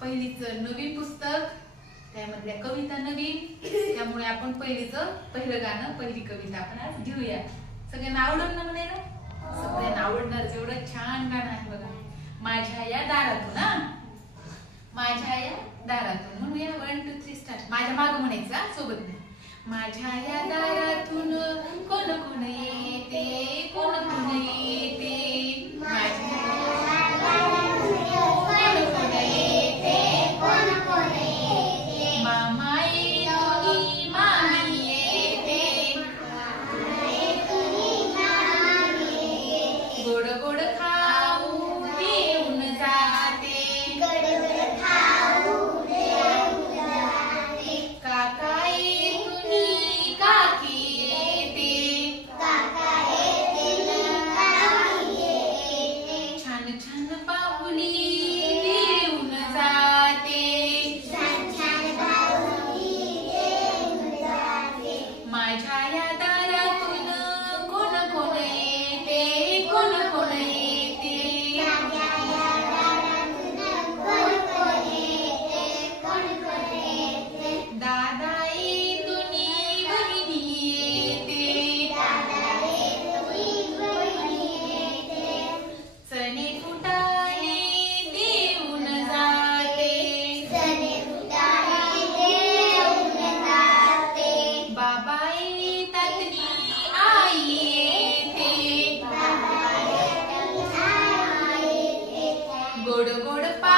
पहिलीचं नवीन पुस्तक, त्यामधल्या कविता नवीन, त्यामुळे आपण पहिलं गाणं, पहिली कविता आपण आज घेऊया. सगळ्यांना आवडलं ना म्हणायला? सगळ्यांना आवडणार जेवढं छान गाणं आहे बघा. माझ्या या दारातून, माझ्या या दारातून म्हणूया. 1 2 3 स्टार्ट. माझ्या मागं म्हणायचं सोबत नाही. माझ्या या दारातून कोण कोण येते, कोण कोण येते, माझ्या मामा येतो, मामी येते, गोड गोड खाऊ देऊन जाते, काका येतो, काकी येते, छान छान पाहुली देऊन जाते, माझ्या या दारातून कोण कोण येते, कोण कोण येते, दादा येतून बहिणी येते, चणे फुटाणे देऊन जाते, बाबा येतात नी आई येते, गोड गोड पा